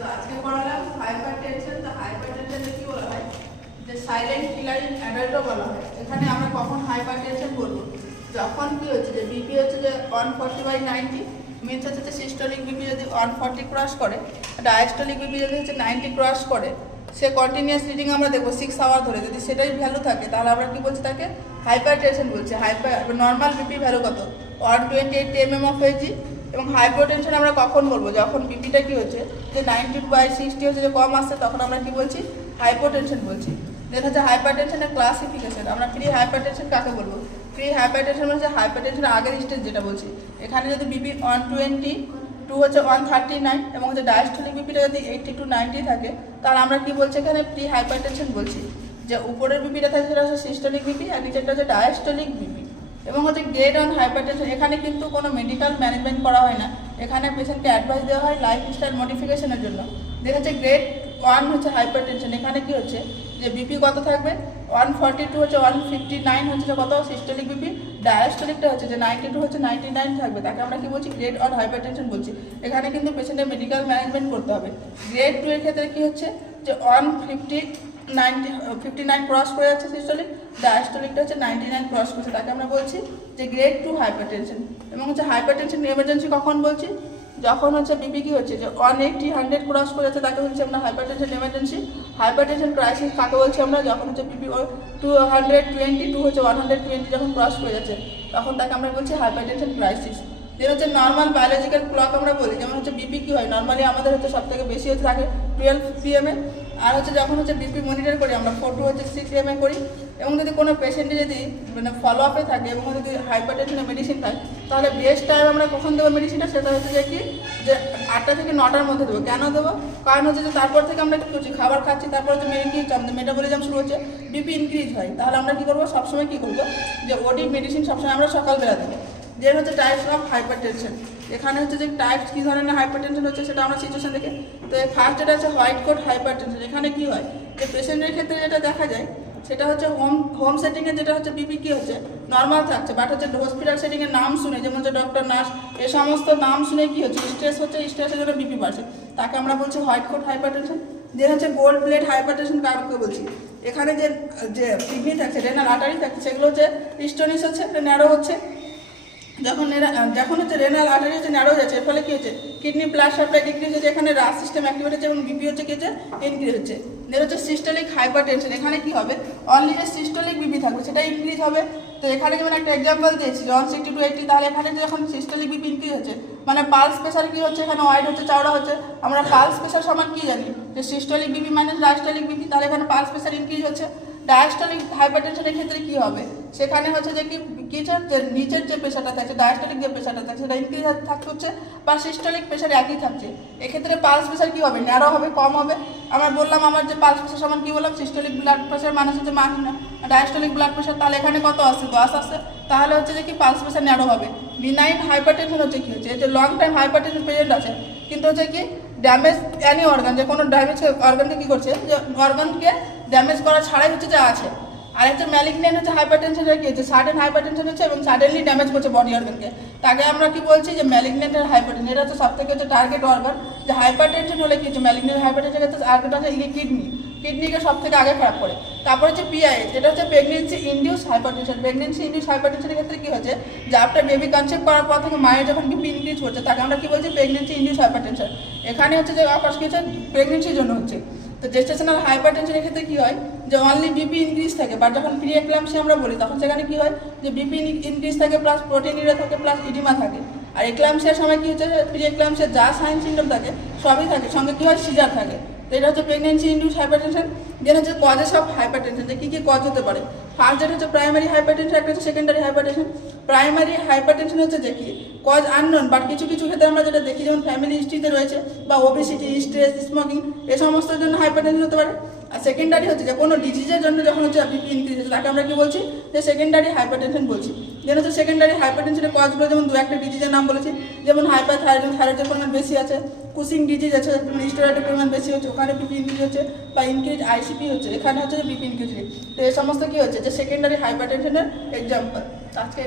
তো আজকে পড়ালাম হাইপারটেনশন। তো হাইপারটেনশনকে কি বলা হয়, যে সাইলেন্ট কিলার ইন অ্যাডাল্টও বলা হয়। এখানে আমরা কখন হাইপারটেনশন বলবো, যখন কি হচ্ছে যে বিপি হচ্ছে যে 140/90, মিনস হচ্ছে যে সিস্টোলিক বিপি যদি 140 ক্রস করে, ডায়াস্টোলিক বিপি যদি হচ্ছে 90 ক্রস করে, সে কন্টিনিউয়াস রিডিং আমরা দেখবো 6 আওয়ার ধরে। যদি সেটাই ভ্যালু থাকে তাহলে আমরা কি বলছি, তাকে হাইপারটেনশন বলছি। নর্মাল বিপি ভ্যালু কত, 128 mm of Hg। এবং হাইপোটেনশন আমরা কখন বলবো, যখন বিপিটা কি হচ্ছে যে 90/60 হচ্ছে যে কম আসছে, তখন আমরা কি বলছি, হাইপোটেনশন বলছি। দেন হচ্ছে হাইপারটেনশনের ক্লাসিফিকেশন। আমরা প্রি হাইপারটেনশন কাকে বলবো, প্রি হাইপারটেনশন হচ্ছে হাইপারটেনশনের আগের স্টেজ যেটা বলছি। এখানে যদি বিপি 122 হচ্ছে 139 এবং হচ্ছে ডায়াস্টোলিক বিপিটা যদি 80 to 90 থাকে, তাহলে আমরা কি বলছি, এখানে প্রি হাইপারটেনশন বলছি। যে উপরের বিপিটা থাকে সেটা হচ্ছে সিস্টোলিক বিপি আর নিচেরটা হচ্ছে ডায়াস্টোলিক বিপি। এবং হচ্ছে গ্রেড অন হাইপারটেনশন, এখানে কিন্তু কোনো মেডিকেল ম্যানেজমেন্ট করা হয় না, এখানে পেশেন্টকে অ্যাডভাইস দেওয়া হয় লাইফস্টাইল মডিফিকেশনের জন্য। দেন হচ্ছে গ্রেড 1 হচ্ছে হাইপারটেনশন। এখানে কি হচ্ছে যে বিপি কত থাকবে, 142 হচ্ছে 159 হচ্ছে যে কত সিস্টোলিক বিপি, ডায়াস্টোলিকটা হচ্ছে যে 92 হচ্ছে 99 থাকবে, তাকে আমরা কি বলছি, গ্রেড অন হাইপারটেনশন বলছি। এখানে কিন্তু পেশেন্টের মেডিকেল ম্যানেজমেন্ট করতে হবে। গ্রেড 2 এর ক্ষেত্রে কি হচ্ছে যে 159 ক্রস করে যাচ্ছে সিস্টোলিক, ডায়াস্টোলিকটা হচ্ছে 99 ক্রস করছে, তাকে আমরা বলছি যে গ্রেড 2 হাইপারটেনশন। এবং হচ্ছে হাইপারটেনশন এমার্জেন্সি কখন বলছি, যখন হচ্ছে বিপি কি হচ্ছে যে 180-100 ক্রস করে যাচ্ছে, তাকে বলছি আমরা হাইপারটেনশন এমার্জেন্সি। হাইপারটেনশন ক্রাইসিস কাকে বলছি আমরা, যখন হচ্ছে বিপি 222 হচ্ছে 120 যখন ক্রস করে যাচ্ছে, তখন তাকে আমরা বলছি হাইপারটেনশন ক্রাইসিস। যেটা হচ্ছে নর্মাল বায়োলজিক্যাল ক্লক আমরা বলি, যেমন হচ্ছে বিপি কি হয় নর্মালি আমাদের হচ্ছে সব থেকে বেশি হচ্ছে থাকে 12 PM এ। আর হচ্ছে যখন হচ্ছে বিপি মনিটর করি আমরা 4 to 6 AM এ করি। এবং যদি কোনো পেশেন্টে যদি মানে ফলো আপে থাকে এবং যদি হাইপারটেনশনের মেডিসিন খায়, তাহলে বেস্ট টাইম আমরা কখন দেবো মেডিসিনটা, সেটা হচ্ছে যে কি, যে 8টা থেকে 9টার মধ্যে দেবো। কেন দেবো, কারণ হচ্ছে যে তারপর থেকে আমরা কী করছি, খাবার খাচ্ছি, তারপর হচ্ছে মেটাবলিজম শুরু হচ্ছে, বিপি ইনক্রিজ হয়। তাহলে আমরা কী করবো, সবসময় কী করবো, যে ওডি মেডিসিন সবসময় আমরা সকালবেলা দেবো। যে হচ্ছে টাইপস অফ হাইপারটেনশন। এখানে হচ্ছে যে টাইপস কী ধরনের হাইপারটেনশন হচ্ছে সেটা আমরা সিচুয়েশন দেখে। তো ফার্স্ট যেটা হচ্ছে হোয়াইট কোট হাইপারটেনশন। এখানে কী হয়, যে পেশেন্টের ক্ষেত্রে যেটা দেখা যায় সেটা হচ্ছে হোম সেটিংয়ে যেটা হচ্ছে বিপি কী হচ্ছে নর্মাল থাকছে, বাট হচ্ছে হসপিটাল সেটিংয়ের নাম শুনে, যেমন হচ্ছে ডক্টর নার্স এ সমস্ত নাম শুনে কী হচ্ছে স্ট্রেস হচ্ছে, স্ট্রেসের জন্য বিপি বাড়ছে, তাকে আমরা বলছি হোয়াইট কোট হাইপারটেনশন। যে হচ্ছে গোল্ড প্লেট হাইপারটেনশন কাকে বলছি, এখানে যে যে কিডনি থাকছে, রেনাল আর্টারি থাকছে, সেগুলো হচ্ছে স্টোনিস হচ্ছে, ন্যারো হচ্ছে। যখন হচ্ছে রেনাল আর্টারি হচ্ছে ন্যারো যাচ্ছে, এর ফলে কী হচ্ছে, কিডনি ব্লাড সাপ্লাই ডিক্রিজ হচ্ছে, এখানে রাস সিস্টেম অ্যাক্টিভেট হচ্ছে এবং বিপি হচ্ছে কী হচ্ছে ইনক্রিজ হচ্ছে। যেটা হচ্ছে সিস্টোলিক হাইপারটেনশন। এখানে কী হবে, অনলি যে সিস্টোলিক বিপি থাকবে সেটা ইনক্রিজ হবে। তো এখানে যেমন একটা এক্সাম্পল দিয়েছি 160 to 80, তাহলে এখানে যখন সিস্টোলিক বিপি ইনক্রিজ হচ্ছে মানে পালস প্রেশার কী হচ্ছে, এখানে ওয়াইড হচ্ছে, চওড়া হচ্ছে। আমরা পালস প্রেশার সমান কী জানি, যে systolic BP minus diastolic BP, তাহলে এখানে পালস প্রেশার ইনক্রিজ হচ্ছে। ডায়াস্টোলিক হাইপারটেনশনের ক্ষেত্রে কী হবে, সেখানে হচ্ছে যে নিচের যে প্রেশারটা থাকছে, ডায়াস্টোলিক যে প্রেশারটা থাকছে সেটা ইনক্রিজ থাকতে হচ্ছে, বা সিস্টোলিক প্রেশার একই থাকছে। এক্ষেত্রে পালস প্রেশার কী হবে, ন্যারো হবে, কম হবে। আমরা বললাম আমার যে পালস প্রেশার সমান কী বললাম, সিস্টোলিক ব্লাড প্রেশার মানে হচ্ছে ডায়াস্টোলিক ব্লাড প্রেশার, তাহলে এখানে কত আসছে, 10 আসছে, তাহলে হচ্ছে যে কি পালস প্রেশার ন্যারো হবে। বিনাইন হাইপারটেনশন হচ্ছে কী হচ্ছে, যে লং টাইম হাইপারটেনশন পেশেন্ট আছে কিন্তু হচ্ছে কি ড্যামেজ অ্যানি অর্গান, যে কোনো ড্যামেজ অর্গানকে কী করছে, যে অর্গানকে ড্যামেজ করা ছাড়াই হচ্ছে যা আছে। আর একটা ম্যালিগন্যান্ট হচ্ছে হাইপারটেনশনের কী হচ্ছে, সাডেন হাইপারটেনশন হচ্ছে এবং সাডেনলি ড্যামেজ করছে বডি অর্গানকে, তাকে আমরা কি বলছি, যে ম্যালিগন্যান্টের হাইপারটেনশন। এটা হচ্ছে সব থেকে হচ্ছে টার্গেট অর্গান। যে হাইপারটেনশন হলে কি হচ্ছে, ম্যালিগন্যান্ট হাইপারটেনশন ক্ষেত্রে টার্গেট হচ্ছে কিডনিকে সব থেকে আগে খারাপ করে। তারপর হচ্ছে পিআইএইচ, এটা হচ্ছে pregnancy induce hypertension. Pregnancy induce হাইপারটেনশনের ক্ষেত্রে কী হচ্ছে, যে আফটার বেবি কনসেপ্ট করার পর থেকে মায়ের যখন বিপি ইনক্রিজ করছে, তাকে আমরা কী বলছি, প্রেগনেন্সি ইনডিউস হাইপারটেনশন। এখানে হচ্ছে যে অফার্স কী হচ্ছে, প্রেগনেন্সির জন্য হচ্ছে। তো জেস্টেশনাল হাইপারটেনশনের ক্ষেত্রে কী হয়, যে অনলি বিপি ইনক্রিজ থাকে, বাট যখন প্রি এক্লাম্পসিয়া আমরা বলি তখন সেখানে কী হয়, যে বিপি ইনক্রিজ থাকে প্লাস প্রোটিনিউরিয়া থাকে প্লাস ইডিমা থাকে। আর এক্লাম্পসিয়ার সময় কী হচ্ছে, প্রি এক্লাম্পসিয়ার যা সাইন সিমটম থাকে সবই থাকে, সঙ্গে কী হয়, সিজার থাকে। তো এটা হচ্ছে প্রেগনেন্সি ইনডিউস হাইপারটেনশন। দেন হচ্ছে কজেস অফ হাইপারটেনশন, যে কী কী কজ হতে পারে। ফার্স্ট যেটা হচ্ছে প্রাইমারি হাইপারটেনশন, একটা হচ্ছে সেকেন্ডারি হাইপারটেনশন। প্রাইমারি হাইপারটেনশন হচ্ছে যে কি কজ আননোন, বাট কিছু কিছু ক্ষেত্রে আমরা যেটা দেখি, যেমন ফ্যামিলি হিস্ট্রিতে রয়েছে বা ওবেসিটি, স্ট্রেস, স্মোকিং, এ সমস্ত জন্য হাইপারটেনশন হতে পারে। আর সেকেন্ডারি হচ্ছে যে কোনো ডিজিজের জন্য যখন হচ্ছে বিপি ইনক্রিজ হচ্ছে, তাকে আমরা কি বলছি, যে সেকেন্ডারি হাইপারটেনশন বলছি। যেন হচ্ছে সেকেন্ডারি হাইপারটেনশনের কজগুলো, যেমন 2-1টা ডিজিজের নাম বলেছি, যেমন হাইপারথাইরয়েডিজম, থাইরয়েডের পরিমাণ বেশি আছে, কুসিং ডিজিজ আছে, স্টেরয়েডের পরিমাণ বেশি হচ্ছে, ওখানে বিপি ইনক্রিজ হচ্ছে, বা ইনক্রিজ আইসিপি হচ্ছে, এখানে হচ্ছে যে বিপি ইনক্রিজ। তো এই সমস্ত কী হচ্ছে, যে সেকেন্ডারি হাইপারটেনশনের এক্সাম্পল। আজকে